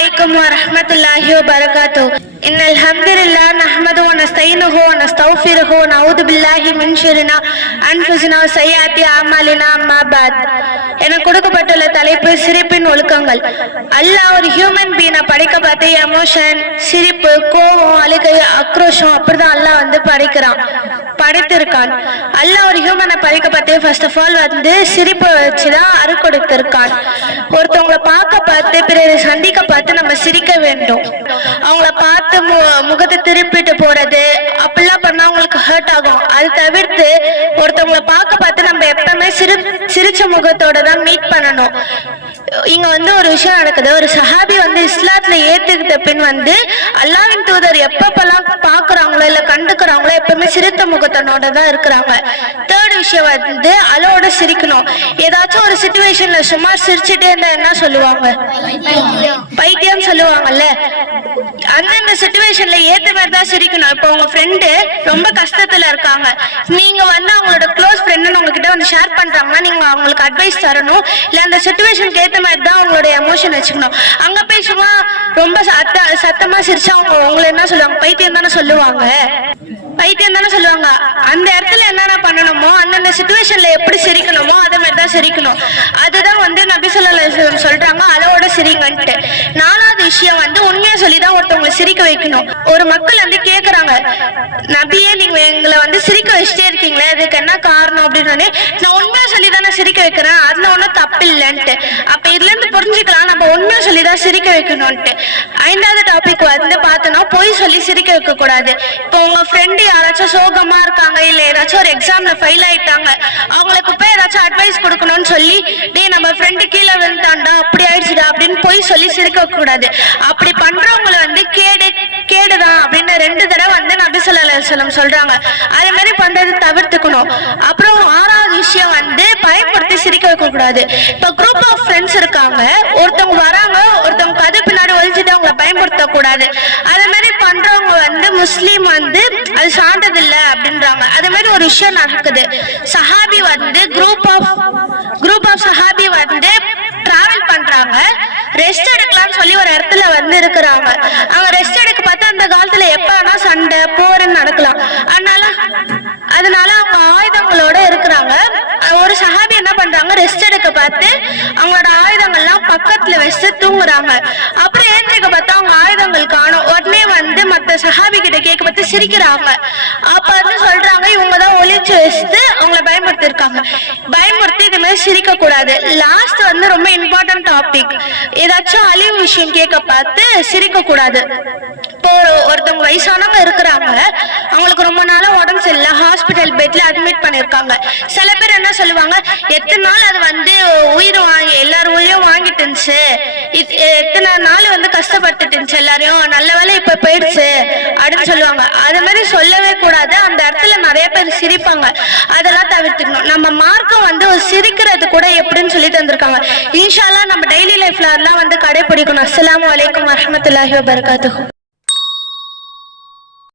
عليكم ورحمة الله وبركاته. إن الحمد لله نحمده ونستعينه ونستغفره ونعوذ بالله من شرور أنفسنا وسيئات أعمالنا أما بعد. எனக்கு கொடுக்கப்பட்டுள்ள தலைப்பு சிரிப்பின் ஒழுக்கங்கள். அல்லாஹ் ஒரு ஹியூமன் பீனை படைக்க பார்த்து எமோஷன், சிரிப்பு, கோபம், அழுகை, ஆக்ரோஷம் அப்படிதான் அல்லாஹ் படைத்திருக்கான். அல்லாஹ் ஒரு ஹியூமனை படைக்க பார்த்து ஃபர்ஸ்ட் ஆஃப் ஆல் சிரிப்பை வச்சுதான் கொடுத்திருக்கான். ஒருத்தவங்களை பார்க்க பார்த்து பிறரை சந்திக்க பார்த்து நம்ம சிரிக்க வேண்டும். அவங்கள பார்த்து முகத்தை திருப்பிட்டு போறது அப்படிலாம் பண்ணா அவங்களுக்கு ஹர்ட் ஆகும். அது தவிர்த்து ஒருத்தவங்களை பார்க்க பார்த்து நம்ம எப்பவுமே சிரிச்ச முகத்தோட தான் மீட் பண்ணணும். இங்க ஒரு விஷயம் நடக்குது. ஒரு சஹாபி இஸ்லாத்துல ஏத்துக்கிட்ட பின் அல்லாஹ்வின் தூதர் எப்பப்பெல்லாம் பாக்குறாங்களோ இல்ல கண்டுக்கிறாங்களோ எப்பவுமே சிரித்த முகத்தனோட தான் இருக்கிறாங்க. தேர்ட் விஷயம் அளவோட சிரிக்கணும். ஏதாச்சும் ஒரு சிச்சுவேஷன்ல சும்மா சிரிச்சுட்டே இருந்தா என்ன சொல்லுவாங்க? பைத்தியம் சொல்லுவாங்கல்ல. அந்தந்த சிச்சுவேஷன்ல ஏத்த மாதிரி தான் சிரிக்கணும். இப்போ உங்க ஃப்ரெண்டு ரொம்ப கஷ்டத்துல இருக்காங்க, நீங்க அவங்களோட க்ளோஸ் ஃப்ரெண்ட் உங்ககிட்ட ஷேர் பண்றாங்கன்னா நீங்க அவங்களுக்கு அட்வைஸ் தரணும். இல்ல அந்த சிச்சுவேஷனுக்கு ஏத்த மாதிரி தான் அவங்களோட எமோஷன் வச்சுக்கணும். அங்க போய் சும்மா ரொம்ப சத்தமா சிரிச்சா அவங்க உங்களை என்ன சொல்லுவாங்க? பைத்தியம் தானே சொல்லுவாங்க. அந்த இடத்துல என்னென்ன பண்ணணுமோ அந்தந்த சிச்சுவேஷன்ல எப்படி சிரிக்கணுமோ அதே மாதிரி தான் சிரிக்கணும். அதுதான் நபி ஸல்லல்லாஹு அலைஹி வஸல்லம் சொல்றாங்க அளவோட சிரிங்கன்ட்டு. நாலாவது விஷயம் உண்மையா சொல்லிதான் ஒருத்தவங்களை சிரிக்க வைக்கணும். ஒரு மக்கள் கேக்குறாங்க, நபியே நீங்க எங்களை சிரிக்க வச்சுட்டே இருக்கீங்களே, அதுக்கு என்ன காரணம் அப்படின்னு. நான் உண்மையா சொல்லிதானே சிரிக்க வைக்கிறேன், அதுல ஒன்னும் தப்பு இல்லைன்ட்டு. அப்ப இதுல இருந்து புரிஞ்சுக்கலாம் நம்ம உண்மையா சொல்லிதான் சிரிக்க வைக்கணும்ட்டு. ஐந்தாவது டாபிக் பார்த்தோம்னா பொய் சொல்லி சிரிக்க வைக்க கூடாது. இப்போ உங்க ஃப்ரெண்டு யாராச்சும் சோகமா இருக்காங்க, இல்ல ஏதாச்சும் ஒரு எக்ஸாம்ல ஃபெயில் ஆயிட்டாங்க, அவங்களுக்கு போய் ஏதாச்சும் அட்வைஸ் கொடுக்கணும்னு சொல்லி நம்ம ஃப்ரெண்டு கீழே விழுந்தாண்டா அப்படி ஆயிடுச்சுடா அப்படின்னு போய் சொல்லி சிரிக்க வைக்க கூடாது. அப்படி பண்றவங்களை கேடுதான் அப்படின்னு 2 தடவை நபி ஸல்லல்லாஹு அலைஹி வஸல்லம் சொல்றாங்க. அதே மாதிரி பண்றது தவிர்த்துக்கணும். அப்புறம் 6வது விஷயம் பயன்படுத்தி சிரிக்க வைக்க கூடாது. இப்போ குரூப் ஆஃப் ஃப்ரெண்ட்ஸ் இருக்காங்க, ஒருத்தவங்க வராங்க, ஒருத்தவங்க கதை பின்னாடி ஒழிச்சுட்டு அவங்களை பயன்படுத்த கூடாது. அதே மாதிரி பண்றவங்க முஸ்லீம் அது சார்ந்தது இல்ல அப்படின்றாங்க. அதே மாதிரி ஒரு விஷயம் நடக்குது. சஹாபி குரூப் ஆஃப் சஹாபி டிராவல் பண்றாங்க, ரெஸ்ட் எடுக்கலாம்னு சொல்லி ஒரு இடத்துல இருக்கிறாங்க. அவங்க ரெஸ்ட் எடுக்க பார்த்தா அந்த காலத்துல எப்ப வேணா சண்டை போர்ன்னு நடக்கலாம். அதனால அவங்க ஆயுதங்களோட இருக்கிறாங்க. ஒரு சஹாபி என்ன பண்றாங்க, ரெஸ்ட் எடுக்க பார்த்து அவங்களோட ஆயுதங்கள்லாம் பக்கத்துல வச்சு தூங்குறாங்க. அப்புறம் ஏந்திரிக்க பார்த்தா அவங்க ஆயுதங்கள் காணும். உடனே மத்த சஹாபி கிட்ட கேட்க பார்த்து சிரிக்கிறாங்க. அப்ப சொல்றாங்க இவங்கதான் ஒளிச்சு வச்சுட்டு அவங்களை பயமுறுத்திருக்காங்க. பயமுறுத்தி இது மாதிரி சிரிக்க கூடாது. லாஸ்ட் ரொம்ப இம்பார்ட்டன்ட் டாபிக், ஏதாச்சும் அழிவு விஷயம் கேட்க பார்த்து சிரிக்க கூடாது. இப்போ ஒருத்தவங்க வயசானவங்க இருக்கிறாங்க, அவங்களுக்கு ரொம்ப நாளா உடம்பு சரியில்லை, ஹாஸ்பிட்டல் பெட்ல அட்மிட் பண்ணிருக்காங்க. சில பேர் என்ன சொல்லுவாங்க, எத்தனை நாள் அது உயிர் வாங்கி எல்லாரும் உயிரும் வாங்கிட்டு இருந்துச்சு, எத்தனை நாள் கஷ்டப்பட்டுட்டு இருந்துச்சு எல்லாரையும், நல்ல வேலை இப்ப போயிடுச்சு அப்படின்னு சொல்லுவாங்க. அது மாதிரி சொல்லவே கூடாது. அந்த இடத்துல நிறைய பேர் சிரிப்பாங்க, அதெல்லாம் தவிர்த்துக்கணும். நம்ம மார்க்கம் சிரிக்கிறது கூட எப்படின்னு சொல்லி தந்திருக்காங்க. இன்ஷா அல்லாஹ் நம்ம டெய்லி லைஃப்ல அதெல்லாம் கடைபிடிக்கணும். அஸ்ஸலாமு அலைக்கும் வரஹ்மத்துல்லாஹி வபரகாத்துஹு.